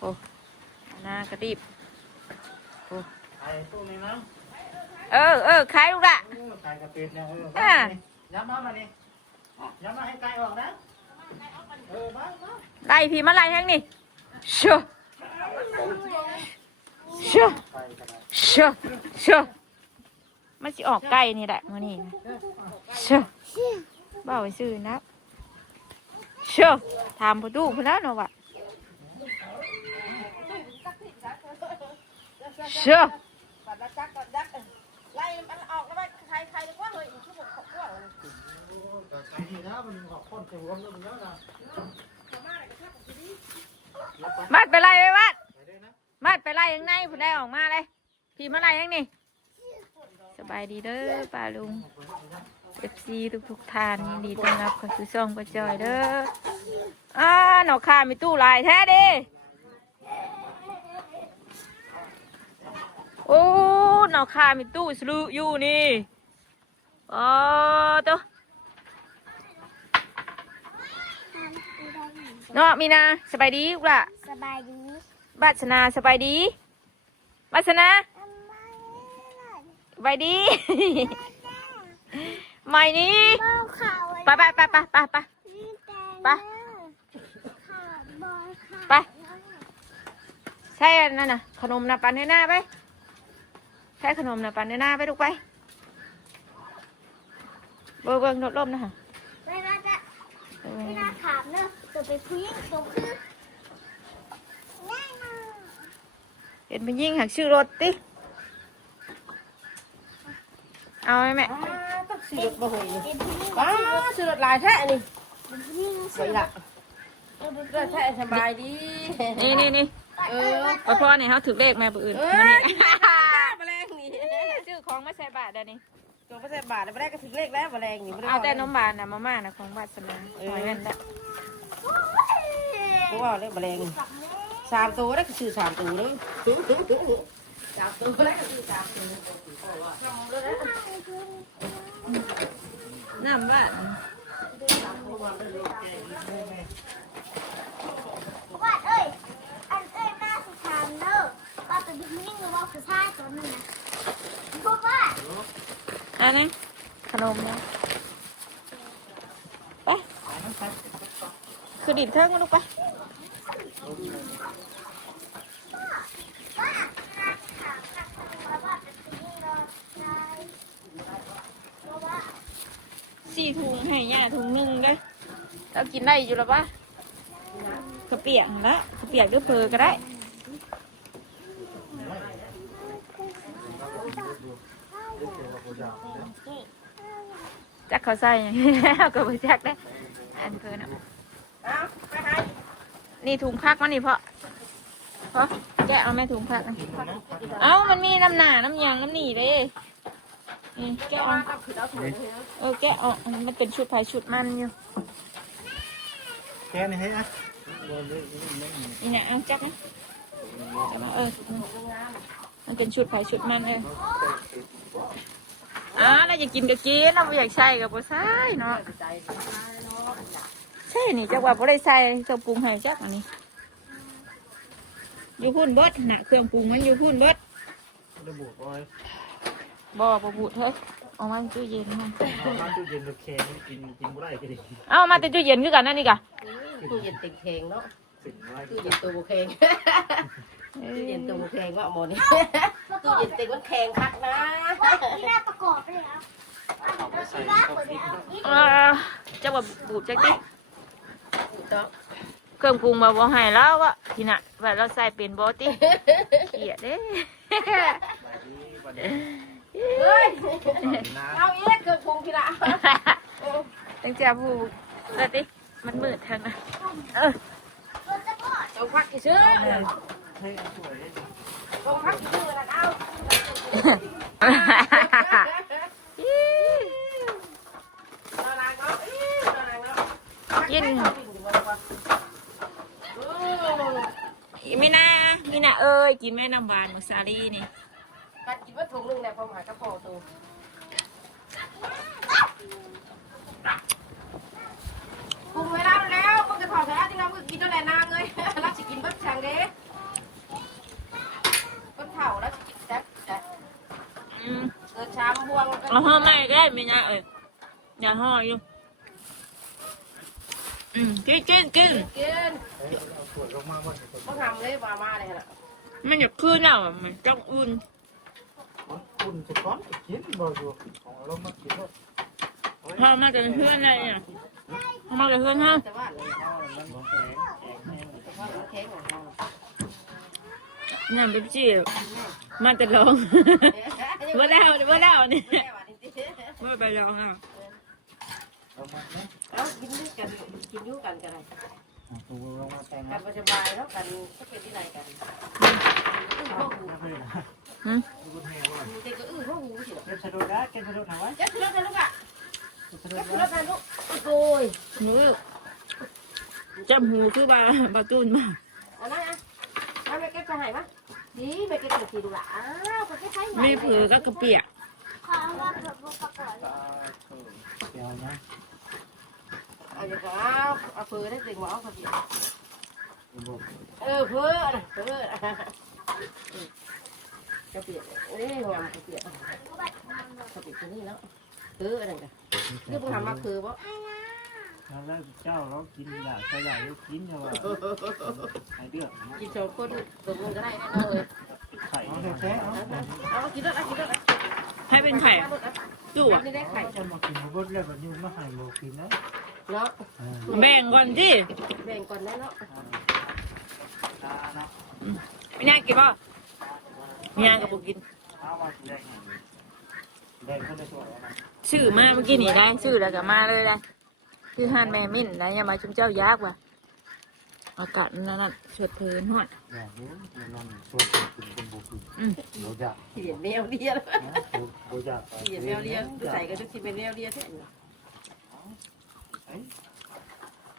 โอ้หน้ากระดิบโอ้ ไอ้ตู้นี้นะ ขายลูกละ ไก่กระเป็ดเนี่ยย้ำมานี่ย้ำมาให้ไก่ออกนะมา ไล่พี่มาไล่แห้งนี่ชัวชัวชัวชัวมันจะออกไก่นี่แหละมันนี่ชัวบ้าไปซื้อนะชัวทำประตูพนักเนาะวะชัว ไล่มันออกแล้วไปใครเลยว่าเลยอีกชั่วโมงเขาว่าเลย ไก่นี่นะมันออกคนเต็มรวมแล้วมันเยอะนะ มัดไปไล่ไปมัดไปไล่ยังไงผู้ได้ออกมาเลยพี่มาไล่ยังนี่สบายดีเด้อป้าลุง FC ทุกท่านยินดีต้อนรับเข้าสู่ช่องป้าจอยเด้อหนอข้ามีตู้ลายแท้ดิโอ้หนอข้ามีตู้สลุอยู่นี่ตัวเนาะมีนาสบายดีลูกล่ะ สบายดี บัสนาสบายดีบัสนาสบายดีไม่นี่ไปใช่นั่นน่ะขนมน่ะปันให้หน้าไปใช่ขนมน่ะปันให้หน้าไปลูกไปเบิ่งโดดร่มนะฮะ ไม่น่าถามเนอะตัวไปพึ่งตัวคือแน่นอน เห็นมันยิ่งหักชื่อรถติเอาไหมแม่ ต้องซื้อบ่หอย ป้าชื่อรถลายแท้นี่ สวยละ รถแท้สบายดีนี่พ่อเนี่ยเขาถือเลขมาปืนมานี่มาแรงนี่ชื่อของไม่ใช่บาทเดี๋ยวนี้ ตัวไม่ใช่บาทไม่ได้ก็ถึงเลขแล้วแมลงนี่ เอาแต่นมบานนะมาม่านะของบาทสนาหอยแม่นได้ เพราะว่าเลขแมลง3 ตัวได้ก็ซื้อ3 ตัวเลย3 ตัวได้ก็ซื้อ3 ตัว น้ำบ้าน ว่าเอ้ยอันเอ้ยน่าสุขามเนอะว่าตัวบิ๊กนิ่งหรือว่าคือท่าตัวนึงนะพูดว่า อันนี้ขนมนะไปคือดินเทิงมาลูกไป4 ถุงให้ย่าถุง1ได้เรากินได้อยู่หรอปะกระเปียกนะกระเปียกด้วยเพอก็ได้จักเขาใส่อย่างนี้แล้วก็ไปจักได้อันเพอนะนี่ถุงพักมันนี่เพราะแกะเอาไหมถุงพักเอามันมีน้ำหนาน้ำยางน้ำหนีเลยนี่แกะเอาแกะเอามันเป็นชุดไผ่ชุดมันอยู่ แกนี่ให้อะ นี่นะเอาจักนะมันเป็นชุดไผ่ชุดมันเราอยากกินก็กินเราไม่อยากใส่ก็บ่ใส่เนาะใช่นี่จักว่าบ่ได้ใส่เครื่องปรุงให้จักอันนี้อยู่พุ่นเบิดน่ะเครื่องปรุงมันอยู่พุ่นเบิด ระบุไว้ บ่บูดเฮ้ยเอามาตู้เย็นมา มาตู้เย็นแข็งกินบ่ได้ก็ดี เอามาแต่ตู้เย็นคือกันนั่นนี่กะ ตู้เย็นติดแข็งเนาะ สิ่งไว้ ตู้เย็นตัวบุแข็งตู้เย็นตัวบุแข็งว่าหมดนี่ตู้เย็นติดมันแข็งคักนะ ที่น่าประกอบไปแล้ว ใส่ข้าวพริก จักว่าบูดจักดิ ต้อง เครื่องปรุงมาบ่ให้แล้วอะทีน่ะแบบเราใส่เป็นบ่ติเกลียดเด้ เฮ้ยเอาอีกเกิดพุงทีละ ตั้งแต่ผู้แล้วติมันมืดทางน่ะ ต้องพักกี่ซื้อ ให้สวย ต้องพักกี่ซื้อแล้วเอากินมีนาเอ้ยกินแม่น้ำหวานมุสาลีนี่ กัดกินว่าถุงนึงเนี่ยพอหมายกระโปรงตัวปรุงไว้แล้วมันจะถอดแล้วที่น้องก็กินตั้งแต่นานเลยเราจะกินแบบฉันเด้ เอาห่อใหม่ก็ได้ไม่นะอย่าห่ออยู่กิน กิน เอาขวดลงมาบ่น เขาทำเลยมาเลยนะ มันอยากคืนแล้วมันต้องอุ่น คุณจะก้อนกินบ่อยู่ของลงมากินด้วย พอมาจากเพื่อนอะไรเนี่ยพอมาจากเพื่อนฮะ แต่ว่าเลย มันบ่แข็งแต่ว่าเราแข็งของเรา นั่นเป็นจีมันจะลองว่าแล้วนี่ไม่ไปลองอ่ะ เอามาเนาะ เอากินด้วยกันกินยุ่กันกันอะไร ตูลงมาแต่ง กันสบายแล้วกันก็เป็นที่ไหนกันพวกหู หืม เด็กก็พวกหูสิ เก็บสะดุดนะเก็บสะดุดหน่อย เจ็บรถนะลูกอ่ะ เก็บสะ เจ็ ดุ บ ด ร นะ ถนะลูกโอ้ย หนูจำหูคือบาตูนมา อันนั้นอ่ะเอาไปเก็บไปไหนมั้ยดีไปเก็บไปกินละอ้าวไปเก็บไปไหน ไม่เผือก็กระเปียก ขอเอามาเปิดประกอบ เดี๋ยวนะ เอาอย่างก็เอาเผือได้สิงว่าเอาเขาเปียก บ่ เผือนะเผือกระเปียกเอ้ยงามกระเปียกกระเปียกตัวนี้แล้วเผืออะไรกันนี่พวกทำมาเผือป่ะ แล้วเจ้าเรากินอยากใส่ใหญ่กินว่าไอเดือด กินโชว์คนตกลงก็ได้แน่นอนเลย ไข่แท้ๆเอา เอากินด้วยกินด้วย ให้เป็นไข่จู่อ่ะ นี่ได้ไข่ จะมากินบ่แล้วก็ยุ่งมาให้บ่กินนะ เนาะ แบ่งก่อนสิ แบ่งก่อนได้เนาะ ไม่น่ากินป่ะไม่น่ากับบุกิน เอามาสิได้ได้คนละตัวนะ ชื่อมาเมื่อกี้นี่ได้ชื่อแล้วก็มาเลยได้คือฮันแม่มิ่นนะอย่ามาชุมเจ้ายากว่ะอากาศนั่นเฉิดเพลินหอด อย่างนี้มันลองชวนกินเป็นบ่กินเราอยาก เสียแมวเดียว บ่อยาก เสียแมวเดียวใส่ก็ทุกทีเป็นแมวเดียวแท้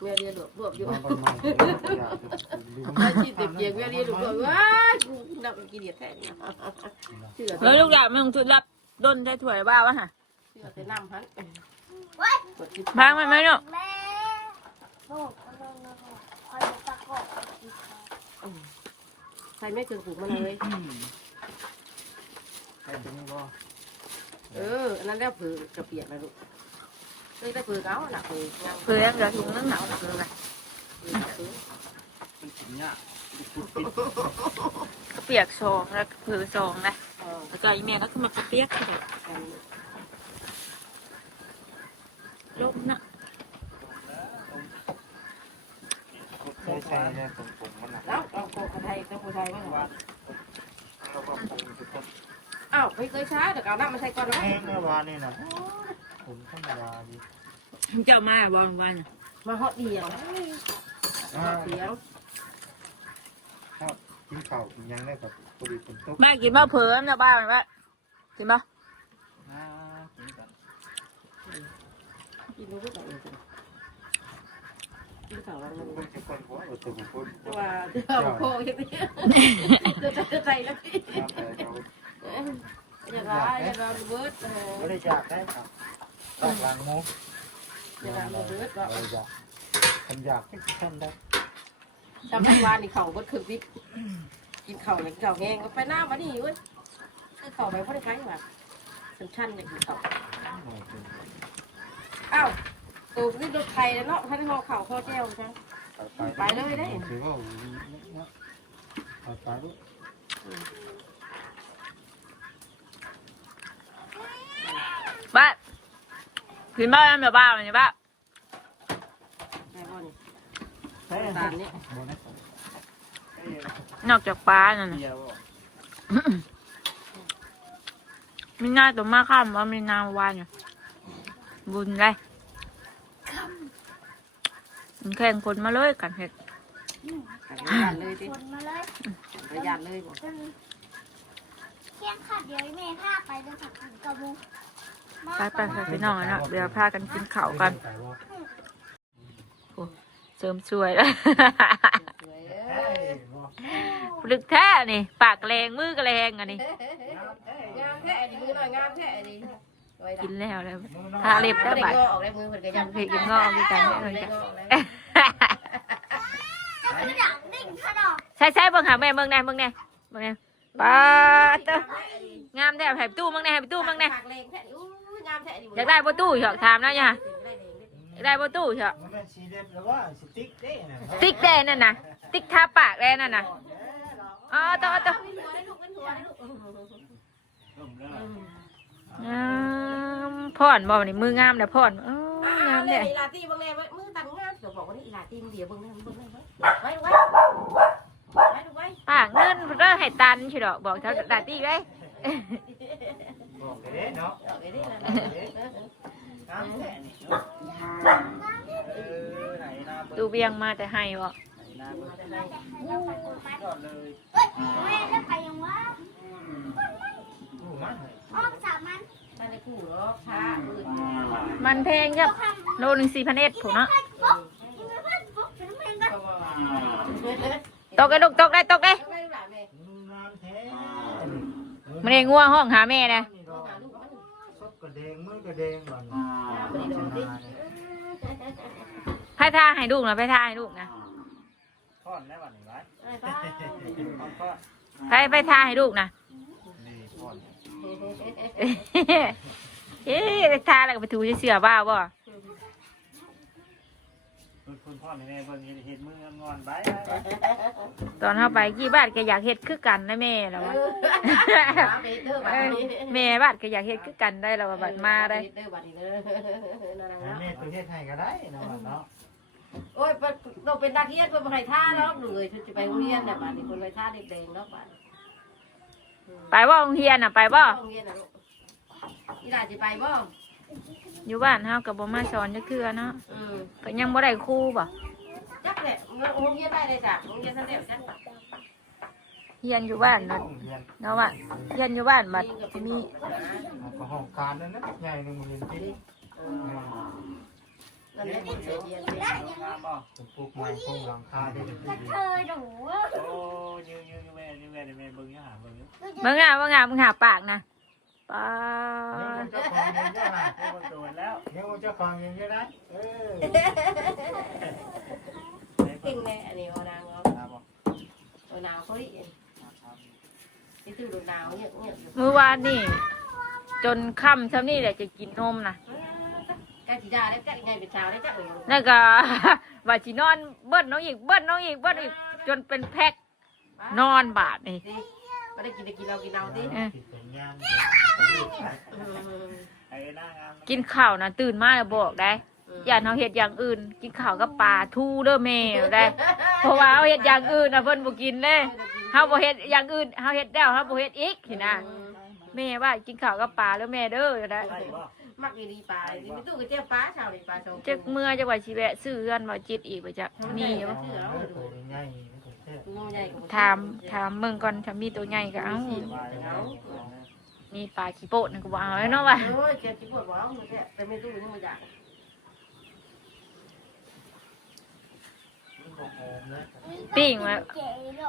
แมวเดียวรวบอยู่ มาใหม่อยาก ไม่ชิดเกียงแมวเดียวรวบว้ายกูนับกินเดียดแท้เชื่อ เฮ้ยลูกดาบไม่ต้องชุดรับด้นได้ถ้วยบ้าวะฮะ เชื่อแต่น้ำพัน พังมันไหมเนาะ แม่โอ้คอยประกอบ ใส่ไม่เกินผูกมันเลย ใครจะไม่บ่ อันนั้นแล้วผือกระเปียกนะลูกเลยได้ผือเขาหนักผือ เพื่อนจะถุงนึงหนาวเพื่อน กินยาก กระเปียกซองแล้วเพื่อซองนะแล้วก็อีเมลก็คือมากระเปียกที่แบบลบนะ ใช่เนี่ยผมมันหนัก แล้วเราโคกไทยต้องโคไทยมั้งวะ เราก็คงจะต้อง อ้าวไม่เคยใช้แต่เอาน้ำมาใส่ก่อนนะ แห้งเมื่อวานนี่นะผมธรรมดาดี เจ้ามาวัน มาฮอตเดียวเสียง กินข้าวกินยังได้กับพอดีฝนตก แม่กินบ้าเพิ่มนะบ้ามันว่ากินบ้า กินกัน กินรู้ก็ต้องกินข้าวแล้ว คนจะคนหัวเราตัวคน ตัวโคอย่างนี้จะใส่แล้วพี่อย่าร้ายอย่าร้ายเบิร์ด ไม่ได้อยากได้ครับตักล้างมุก อย่าร้ายเบิร์ดก็ ไม่อยากฉันอยากให้ท่านได้ จำทุกวันนี่เข่าเบิร์ดคือวิกกินเข่าอย่างเข่าแห้งก็ไปหน้ามานี่เว้ยคือเข่าไปเพราะได้ครั้งแบบชั้นอย่างกินเข่าอ้าวตัวนี่รถไทยแล้วเนาะท่านห่อเข่าห่อแก้วใช่ไปเลยได้ ถือว่าไปด้วย บ้ากินบ้าแล้วแบบบ้าอะไรบ้า แม่พ่อนี่ ใช่ ตาลนี่ นอกจากปลานั่น เดียว มีหน้าตัวมากข้ามว่ามีนาวานอยู่บุญเลยแข่งคนมาเลยกันเห็ด ประหยัดเลยสิ คนมาเลย ประหยัดเลยบอก เที่ยงค่ะเดี๋ยวแม่พาไปเดินถักถึงกระบุง ไปไปไปน้องนะเดี๋ยวพากันกินข้าวกันเสริมสวยแล้ว ลึกแท้นี่ปากแรงมือก็แรงอันนี้ งามแท้ดีมือหน่อยงามแท้ดี กินแล้วแล้วทาเล็บแล้ว ได้ บ่าย งอออกได้มือเหมือนกันยัง เพลกินงอกมีกันเนี่ยเหมือนกัน จะไปหลังดิ่งขนม ใช่ใช่เบิ่งหาแม่เบิ่งแน่เบิ่งแน่เบิ่งแน่ ปาเตองามแท้ให้ตู้มั่งแน่ให้ตู้มั่งแน่ ปากแรงแท้อู้งามแท้ อยากได้ประตูเหรอถามแล้วเนี่ยอยากได้ประตูเหรอ มันเป็นสีเด็ดหรือว่าสติ๊กเด้นะ ติ๊กแดงนั่นน่ะติ๊กทาปากแดงนั่นน่ะอ๋อต่อ เป็นหัวได้ลูกเป็นหัวได้ลูก ต้มเลย พ่อนบอกนี่มืองามแต่พ่อนงาม เล เนี่ย อีลาตี้บางแน่มือตังงามเดี๋ยวบอกว่านี่อีลาตี้เดี๋ยวบางแน่ไว้ไว้ ปากเงินก็ให้ตันใช่ดอกบอกเท่าตาตีไว้ บอกไปเด้เนาะ เอาไปดิ น้ำแค่นี้ไหนน้ำ ตูเบียงมาแต่ให้บ่ น้ำยอดเลย เฮ้ยแม่จะไปยังวะ ดูมัน อ้อมสามมัน มันในคู่หรอกช้ามืด มันแพงครับโลนึง4,100ผมเนาะตกได้ลูกตกได้ น้ำแท้ มันเองง่วงห้องหาแม่นะ ซบกระเดงมือกระเดงก่อน ให้ท่าให้ลูกนะไปท่าให้ลูกนะ ทอดได้วันไหนไรทอด ไปท่าให้ลูกนะ นี่ทอด เอ๊ะท่าแล้วก็ไปถูเสือบ้าบ่ คุณพ่อแม่เบิ่งเห็นมืองอนไป ตอนเข้าไปกี่บ้านก็อยากเฮ็ดคือกันนะแม่แล้ววะแม่บ้านก็อยากเฮ็ดคือกันได้แล้วว่าบัดมาได้ แม่ตัวเฮ็ดให้ก็ได้เนาะ โอ้ยเราเป็นนักเรียนเป็นไผ่ท่าแล้วหนูเลยจะไปโรงเรียนแต่บ้านนี่คนไผ่ท่าเด็กๆแล้วบ้าน ไปบ่โรงเรียนน่ะไปบ่ โรงเรียนนะลูกอีหลานจะไปบ่ อยู่บ้านเฮาก็บ่มาสอนจักเทื่อเนาะก็ยังบ่ได้ครูบ่ จักแหละโรงเรียนได้เลยจ้ะโรงเรียนท่านเด็กจัง เรียนอยู่บ้านเนาะเนาะว่าเรียนอยู่บ้านบัดมี ก็ห้องการนั่นนะใหญ่หนึ่งมือที่ นั่นแหละคนเสียเรียน งามบ่ปลูกไม้ปลูกหลังคาได้ดี เธอหนู โอ้ยืนแม่เบิ่งหาเบิ่ง เบิ่งมึงหาปากนะปา เจ้าของยังเยอะนะตัวแล้วยังเจ้าของยังเยอะนะ เก่งแน่อันนี้เอานางเอานางเขาดินี่คือดูนาวเนี่ย มื้อวานนี่จนค่ำซำนี้แหละจะกินนมนะ กาจีดาแล้วจักยังไงเป็นชาวได้จักเลย แล้วก็ ว่าสินอนเบิ้ลน้องอีกจนเป็นแพ็คนอนบาดนี่ ไม่ได้กินเรากินเอาดิ กินข้าวนะตื่นมาแล้วบอกได้อย่าเฮาเฮ็ดอย่างอื่น กินข้าวกับปลาทูเด้อแม่ได้ เพราะว่าเฮาเฮ็ดอย่างอื่นน่ะเพิ่นบ่กินเลยเฮาบ่เฮ็ดอย่างอื่นเฮาเฮ็ดแล้วเฮาบ่เฮ็ดอีกสินะแม่ว่ากินข้าวกับปลาแล้วแม่เด้อได้ มักดีปลาไม่ตู้ก็เจ้าปลาชาวเลยปลาชาว จักเมื่อจักว่าสิแวะซื้อเฮือนบ่จิตอีกบ่จักมีบ่ ถามเบิ่งก่อนถ้ามีตัวใหญ่ก็เอามีปลาขี้โปะนั่นก็บ่เอาแล้วเนาะว่า โอ้ยแกกินปวดหัวแต่ไม่ตู้นี่มันอยาก ปิ้งมา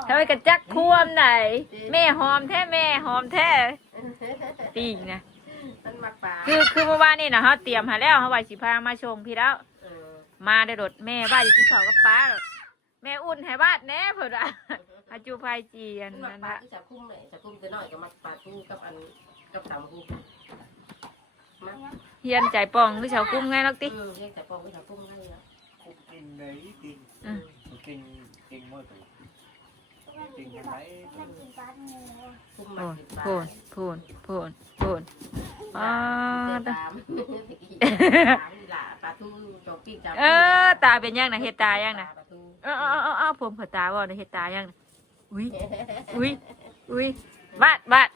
ทำไมกระจักควมไหนแม่หอมแท้ปิ้งนะ มันมักปลา คือเมื่อวานนี่นะเขาเตรียมหาแล้วเขาว่าสิพามาชมพี่แล้วมาได้รถแม่ว่าอยู่ที่เขากับป้าแม่อุ่นให้บ้านแน่เพิ่นอ่ะอาจูพายจีอัน มัก นั้น ปลา ละ ที่จะคุ้มเลยจะคุ้มจะน้อยกับมักปลาตู้กับอันกับสามคุ้ม เฮียนใจปองคือชาวกุ้มไงลักติ เรียกแต่ปองก็จะคุ้มให้แล้ว กินเลยกินหมดกินกันไหม คุ้ม โอ้ มาก โผนอ๋อ ตามปลาทูจอกปิ้งจับ ตาเป็นยังนะเฮ็ดตายังนะ ปลาทู ผมเผตาบ่นะเฮ็ดตายังนะอุ้ยวัด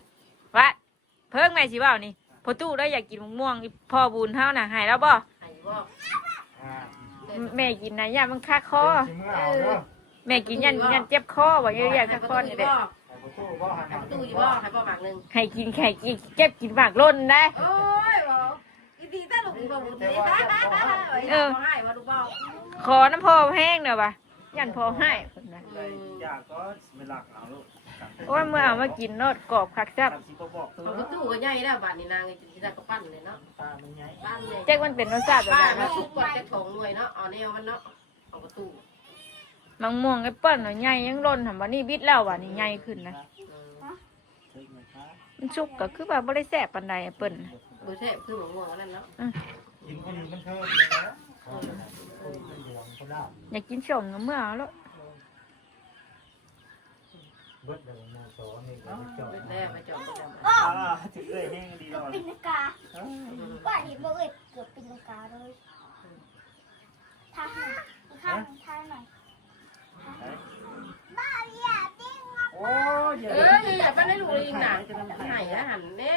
เพิ่งแม่สิเว้านี่พอตู้ได้อยากกินมะม่วงพ่อบุญเฮาน่ะให้แล้วบ่ ไอ้บ่ แม่กินนะย่ามันคักคอแม่กินยันเจ็บคอบ่เยอะๆคักคอนี่แหละ ประตูอยู่บ่ให้บ่หมักนึง ให้กินเจ็บกินหมากล้นได้ โอ้ยบ่ดีแต่ลูกบ่ดีให้ว่าลูกบ่ ขอน้ำพอแห้งเด้อบ่ะยันพอให้พุ่นน่ะ อยากก็ไม่หลักเอาลูก โอ้ยเมื่อเอามากินโนดกรอบคักซับ สิบ่บอกเธอ ประตูก็ใหญ่แล้วบ้านนี้นางสิได้ก็ปั้นเลยเนาะ ตามันใหญ่ ปั้นเลย แจ๊กมันเป็นรสชาติแบบ ป้า นั้น มา นะ ทุกวันจะถงรวยเนาะเอาแนวมันเนาะเอาประตู มะม่วงแอปเปิ้ลน่ะใหญ่ยังล้นหั่นบ่นี่บิดแล้วว่ะนี่ใหญ่ขึ้นนะ ตึกไหมครับ มันสุกก็คือว่าบ่ได้แซ่บปานใดแอปเปิ้ล บ่แซ่บคือหมูม่วงอันนั้นเนาะ กินคนอื่นมันเพิ่มเลยนะคนอื่นมันหลวงคนละ อยากกินส่งก็เมื่อเอาแล้ว เบิดเดี๋ยวมาสอนนี่ก็จอด แซ่บมาจอดบ่ได้ ถึงเลยแห้งดีหน่อย ปินกาว่าเห็นบ่เอ้ยเกือบปินกาเลยท่าหน่อยท่าหน่อยบ้าอย่าติ้ง โอ้ยเดี๋ยว อย่าไปได้ลูกลิงน่ะหายอาหารแน่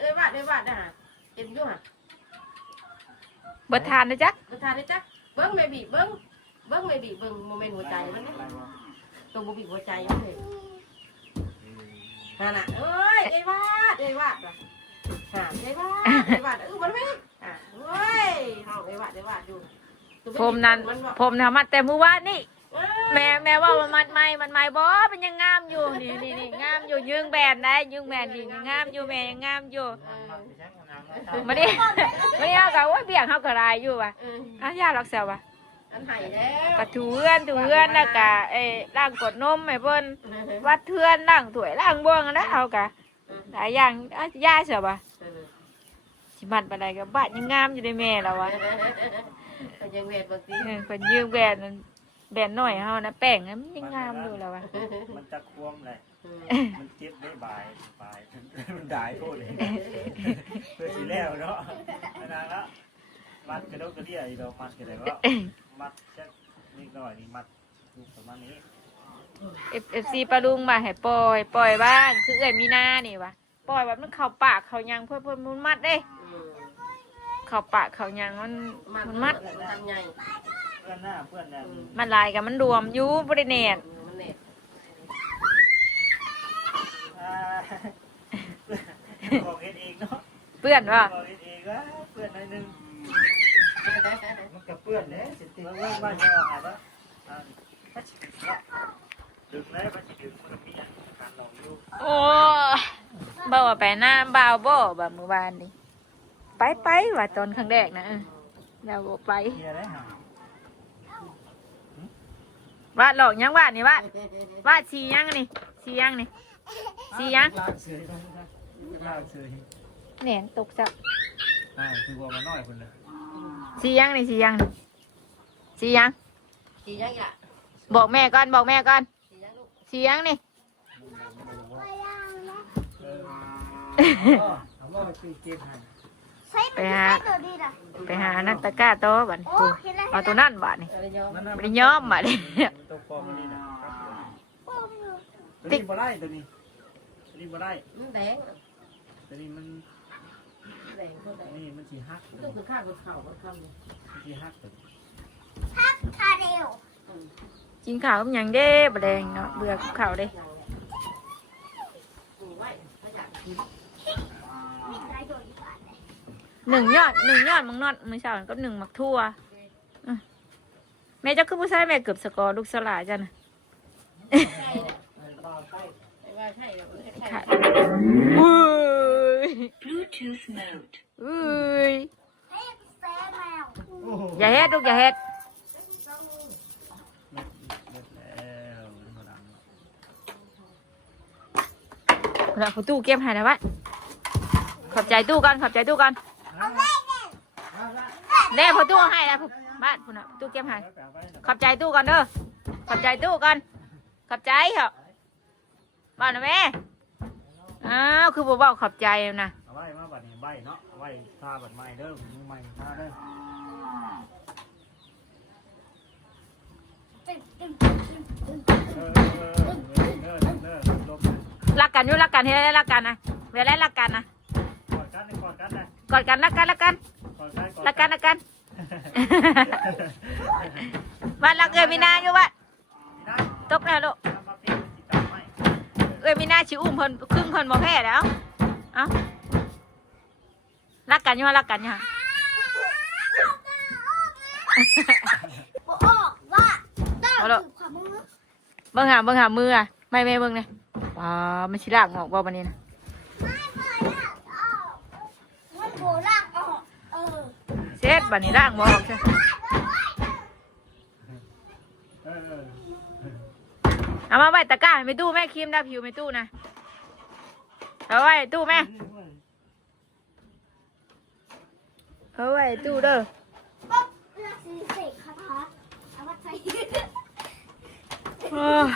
เอ้ยว่าได้หาเอ็นอยู่หะ เบิดทานนะจ๊ะ บ่ทานได้จักเบิ่งแม่บีเบิ่งแม่บีเบิ่งโมเมนต์หัวใจมันนี่ตรงบ่บีหัวใจมันเลยนั่นน่ะเอ้ยไอ้วาดว่ะหาไอ้วาดมันไม่โอ้ยเฮาไอ้วาดอยู่ ผมนั้นมัดแต่มื้อวานนี่แม่ว่ามันมัดใหม่บ่มันยังงามอยู่นี่งามอยู่ยืงแบนได้ยืงแบนนี่งามอยู่แม่ยังงามอยู่มาดิเอาก็โอ้ยเบี่ยงเฮาก็ลายอยู่ว่ะย่ารักษาว่ะ อันไห้แล้ว ก็ถูเฮือนแล้วก็ล้างกดนมให้เพิ่นวัดเทือนล้างถ้วยล้างบ่วงนะเอาก็หลายอย่างย่าเสียว่ะสิมัดปานใดก็บ้านยังงามอยู่ได้แม่แล้วว่ะ ยังเวทบางที เพิ่นยืงแบนน้อยเฮานะแป้งมันยังงามอยู่แล้วว่ะ มันจะควมเลยมันเจ็บได้บ่ายมันได้โคตรเลยเพื่อสีแล้วเนาะนานแล้วมัดกระดกกระเดี่ยอีดอกมัดกันเลยว่ามัดแค่นิดหน่อยนี่มัดดูประมาณนี้ FC ปลาลุงมาให้ปล่อยบ้างคือเอ้ยมีหน้านี่ว่ะปล่อยแบบมันเข้าปากเข้ายังเพิ่นมันมัดเด้เข้าปากเข้ายังมันมัด ทำไง เพื่อนหน้าเพื่อนเนี่ย มันลายกับมันรวมอยู่บ่ได้แน่น มันเน็ต บอกเองเนาะ เปื้อนว่ะ บอกเองว่าเพื่อนหน่อยนึงมันกับเพื่อนเนี่ยสิติว่าบ้านจะออกอะไรดึกเลยมันจะดึกมันมีการลองดู โอ้บ่ว่าไปหน้าบ่าวบ่แบบมื้อวานนี่ไปว่าตอนครั้งแรกนะแล้วบ่ไป เฮียได้หา ว่าหลอกยังว่านี่ว่าสียังนี่สียัง ลากเสือต้องลากเสือ แหน่ตกซะ คือว่ามันน้อยคนเลย สียังนี่สียังกี่ยังอ่ะ บอกแม่ก่อน กี่ยังลูก สียังนี่ เอาว่าไปตีเกมให้ ใช้มันใช้ตัวดีนะ ไปหานันตะกร้าโตบัด โอ้เห็นแล้ว เอาตัวนั่นบัดนี่ อะไรยอม บ่ได้ย้อมบัดนี่ ตัวฟอร์มนี่นะ โอ้ย ตัวนี้บ่ได้ตัวนี้บ่ได้ มันแดง ตัวนี้มัน แดงคนแดง นี่มันสีฮัก ต้องคือข้าวกับข้าวกับข้าวเลย สีฮักตัว ทักทาเดียว กินข้าวกับหยังเด้บ่แดงเนาะเบื่อกับข้าวเด้ ไว้ถ้าอยากกิน มีใครโดนอีกบ้านไหม 1ยอดมังนอดมื้อเช้ากับ1มักทั่วแม่เจ้าคือผู้ชายแม่เกือบสกอร์ลูกสลาจ้ะน่ะ ว่าใช่แล้วใช่ ค่ะอุ้ย Bluetooth mode. อุ้ย เฮ้ยแซ่แมว อย่าเฮ็ดลูกอย่าเฮ็ด แล้วมันดัง เราผู้ตู้เก็บให้นะวะขอบใจตู้ก่อนเด้พอตู้ให้แล้วบ้านพุ่นน่ะตู้เก็บให้ขอบใจตู้ก่อนเด้อขอบใจตู้ก่อนขอบใจเหรอบ้านนะแม่อ้าวคือบ่บอกขอบใจนะ เอาไว้มาบัดนี้ใบเนาะไว้ทาบัดใหม่เด้อมือใหม่ทาเด้อ ตึ้งตึ้ง ลบ รักกันอยู่รักกันเฮ็ดได้รักกันนะเวลารักกันนะ กอดกันนะ กอดกันรักกัน กอดกัน บ้านรักเอ้ยมีนาอยู่วะตกแล้วลูกเอ้ยมีนาชิอุ้มเพิ่นครึ่งเพิ่นบ่แพ้แล้วเอ้ารักกันอยู่รักกันอยู่ บอกออกว่าต้องถือความมือ เบิ่งหามืออ่ะไม่เบิ่งเนี่ยว้ามันสิลากออกบ่บัดนี้นะ มันโผล่ร่างออก เสร็จบัดนี้ลากบ่ออกใช่เอามาไว้ตะกร้าให้ไปตู้แม่ครีมดาผิวไปตู้นะ เอาไว้ตู้แม่เอาไว้ตู้เด้อ ปุ๊บเลือกซื้อเสกครับฮะเอามาใส่ โอ้ย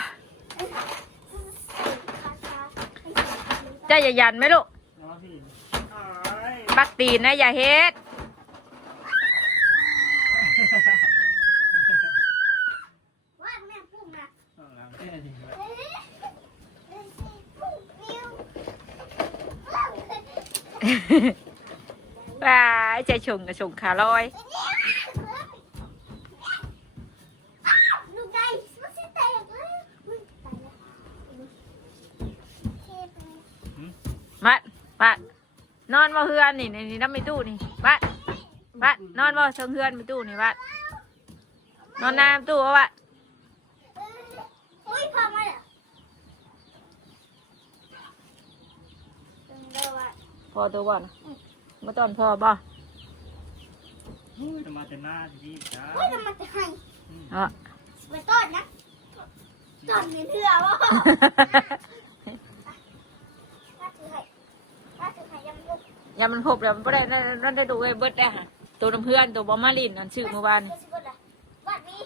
เจ้าอย่ายันไหมลูก น้องพี่ บักตีนนะอย่าเฮ็ด ว่าแม่ปุ้งนะ แค่นี้ เอ้ยปุ้งนิ้ว ว้ายใจชงกับชงขาลอย ลูกได้มันสิแตกเลยอุ๊ยตายแล้วเทไปเลย บัดนอนมาเฮือนนี่นี่น้ำไม่ตู้นี่บัดนอนมาเชิงเฮือนไม่ตู้นี่บัดนอนน้ำตู้บัด อุ้ยพอมาแล้วตึงเด้อว่ะ พอตัวบ่นะมาตอนพอบ่ จะมาแต่หน้าที่จ้า อุ้ยน้ำมันจะให้ เนาะ ไปต้นนะต้นมีเถื่อวะน่าถือให้ยังลุก อย่ามันพบแล้วมันไม่ได้นั่นได้ดูไอ้เบิดได้ฮะตัวน้ำเพื่อนตัวบอมมาลินนั่นชื่อเมื่อวาน วัดนี้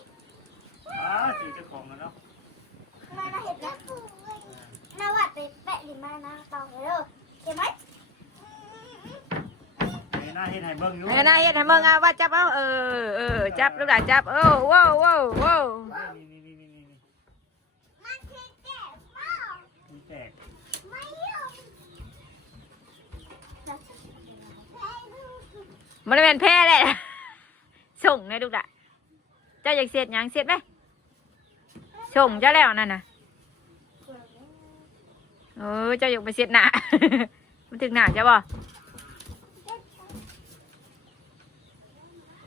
สื่อเจ้าของแล้วเนาะ มาน่าเห็นนะน่าวัดไปแปะลินมานะตองเลยเด้อเห็นไหม ในหน้าให้ไทยเบิ้งอยู่ ไอ้นายเฮ็ดให้เบิ่งอ่ะว่าจับเอาจับลูกหลานจับว้าวว้าวว้าว นี่ มันคือแก่เปล่า มีแตก ไม่ยอม มันได้เป็นแพ้แหละส่งไงลูกหลานเจ้าอยากเสียดหยังเสียดไหมส่งเจ้าแล้วนั่นน่ะเจ้าอยากไปเสียดหน้า มันถึงหน้าเจ้าบ่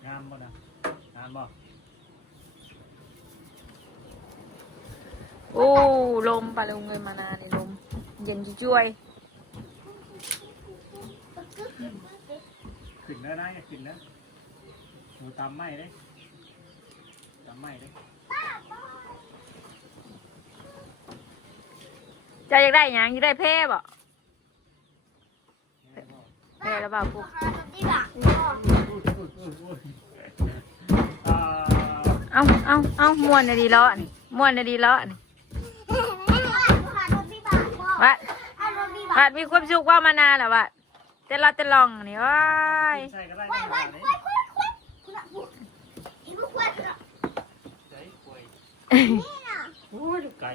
งามบ่นะงามบ่ โอ้ลมปลาลงเงินมานานนี่ลมเย็นช่วย ขึ้นแล้วนะขึ้นแล้วหนูตามไม่เลยตามไม่เลย เจ้าอยากได้หยังอยากได้แพ้บ่แพ้แล้วบ่ปุ๊บ ที่หลัง เอาม้วนในดีล้อนี่ม้วนในดีล้อนี่วัดมีความสุขว่ามานานแล้ววัดแต่เราจะลองนี่ว้าย ใช่ก็ได้ วัด ไม่ วัด ได้ วัดวัดอีลูกวัดน่ะ ใจป่วย นี่น่ะ โอ้ยลูกไก่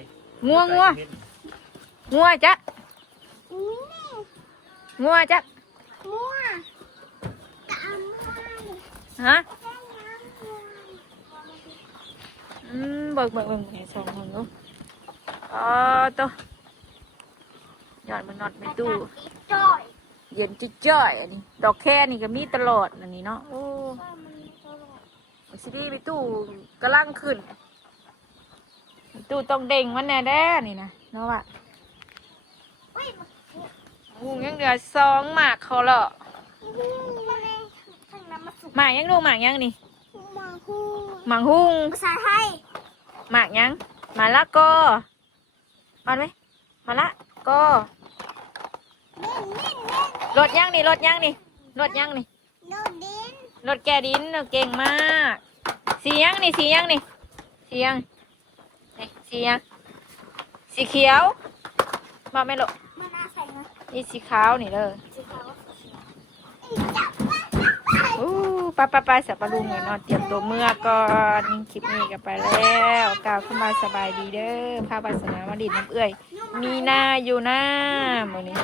งัวจัก นี่ งัวจัก มัวตามมา ฮะ แค่น้ำมัว เบิ่งให้สองคนลูกตัวหยอดมันนอดในตู้ จ่อย เย็นจ้อยๆอันนี้ดอกแค่นี่ก็มีตลอดอันนี้เนาะโอ้ซีดีไปตู้กำลังขึ้นตู้ต้องเด้งมันแน่แน่นี่นะเนาะว่ะ เฮ้ย งูยังเหลือสองหมากเขาเหรอ มันเองทั้งน้ำมาสุก หมากยังดูหมากยังนี่ มาฮู หมากหุ้ง ภาษาไทย หมากยังหมาละกอมาไหมมาละกอ เน่นเน่นเน่น รถยังนี่รถยังนี่รถยังนี่ โนดิน รถแกดินเก่งมากสียังนี่สียังนี่สียังนี่สียังสีเขียวมาไหม่ลูก มันน่าใส่นะ นี่สีขาวนี่เลย สีขาว อู้ไปสับปะรุงเลยเนาะเตรียมตัวเมื่อก่อนคลิปนี้ก็ไปแล้วกล่าวขึ้นมาสบายดีเด้อพาบัสนามาดิดน้ำเอื้อยมีหน้าอยู่หน้ามือนี้